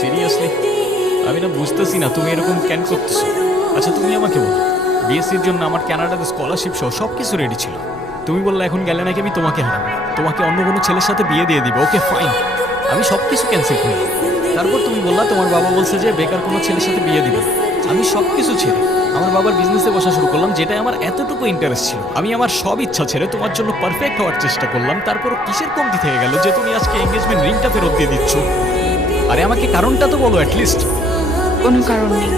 Seriously আমি না বুঝতেছি না তুমি এরকম কেন করতেছো। আচ্ছা তুমি আমাকে বলো, বিএসসির জন্য আমার কানাডাতে স্কলারশিপ সহ সব কিছু রেডি ছিল। তুমি বললে এখন গেলে নাকি আমি তোমাকে হারাবো, তোমাকে অন্য কোনো ছেলের সাথে বিয়ে দিয়ে দিবে। ওকে ফাইন, আমি সব কিছু ক্যান্সেল করি। তারপর তুমি বললা তোমার বাবা বলছে যে বেকার কোনো ছেলের সাথে বিয়ে দিবে। আমি সব কিছু ছেড়ে আমার বাবার বিজনেসে বসা শুরু করলাম, যেটা আমার এতটুকু ইন্টারেস্ট ছিল। আমি আমার সব ইচ্ছা ছেড়ে তোমার জন্য পারফেক্ট হওয়ার চেষ্টা করলাম। তারপর কিসের কমতি থেকে গেল যে তুমি আজকে এঙ্গেজমেন্ট রিংটা ফেরত দিয়ে দিচ্ছ? আরে আমাকে কারণটা তো বলো অ্যাটলিস্ট। কোনো কারণ নেই,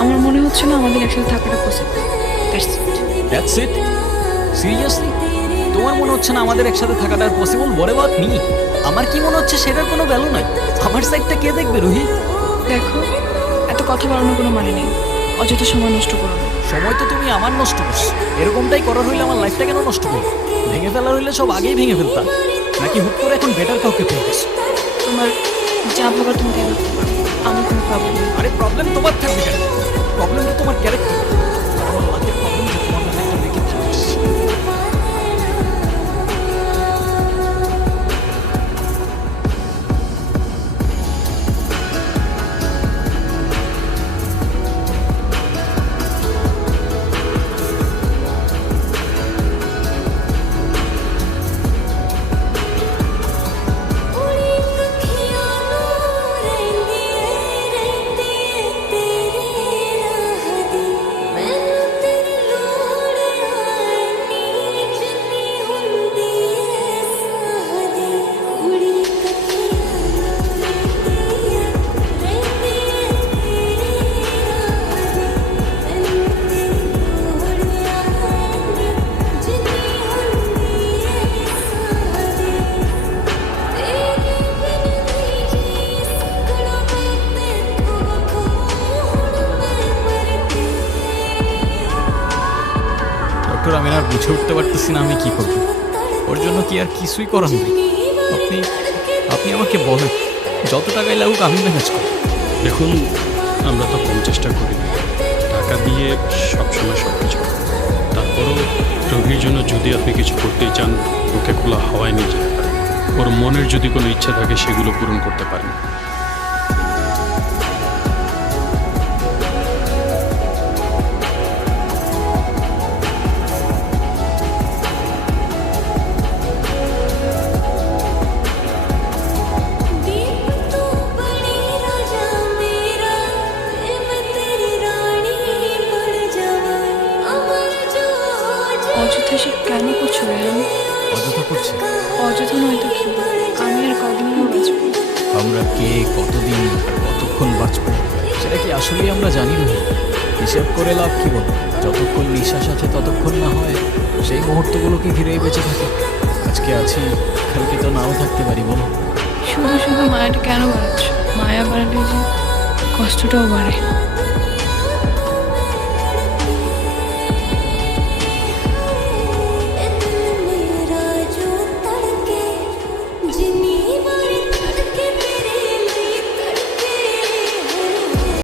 আমার মনে হচ্ছে না আমাদের একসাথে থাকাটা পসিবল। That's it? সিরিয়াসলি তোমার মনে হচ্ছে না আমাদের একসাথে থাকাটা পসিবল? বলে বাট নি, আমার কি মনে হচ্ছে সেটার কোনো ভ্যালু নাই। আমার সাইডটা কে দেখবে রুহি? দেখো, এত কথা বাড়ানোর কোনো মানে নেই, অযথা সময় নষ্ট করো না। সময় তো তুমি আমার নষ্ট করছো। এরকমটাই করার হইলে আমার লাইফটা কেন নষ্ট করবো? ভেঙে ফেলার হইলে সব আগেই ভেঙে ফেলতাম, নাকি হুট করে এখন বেটার কাউকে পেয়ে গেছো? তোমার যা ভাবার তুমি তাই ভাবতে পারো, আমার কোনো প্রবলেম নেই। আরে প্রবলেম তোমার থাকবে কেন? প্রবলেম তো তোমার ক্যারেক্টার। আমার লাইফের প্রবলেম যে তোমার মধ্যে একটা মেয়েকে থাকছে। ডক্টর আমি আর বুঝে উঠতে পারতেছি না আমি কি করবো। ওর জন্য কি আর কিছুই করার নেই? আপনি আপনি আমাকে বলেন, যত টাকাই লাগুক আমি ম্যানেজ করব। দেখুন, আমরা তো কম চেষ্টা করি না, টাকা দিয়ে সবসময় সব কিছু। তারপরও রোগীর জন্য যদি আপনি কিছু করতেই চান, ওকে খোলা হাওয়ায় নিয়ে যেতে পারেন। ওর মনের যদি কোনো ইচ্ছা থাকে সেগুলো পূরণ করতে পারেন। অযথা সে কেন করছো রেহান? অযথা করছে? অযথা নয় তো কি, আমি আর কদিনও বাঁচবো। আমরা কে, কতদিন, কতক্ষণ বাঁচবো সেটা কি আসলেই আমরা জানি না? হিসেব করে লাভ কি বলো? যতক্ষণ নিঃশ্বাস আছে ততক্ষণ না হয় সেই মুহূর্তগুলোকে ঘিরেই বেঁচে থাকে। আজকে আছি, কালকে তো নাও থাকতে পারি বলো। শুধু শুধু মায়াটা কেন বাড়াচ্ছ? মায়া বাড়ালে যে কষ্টটাও বাড়ে।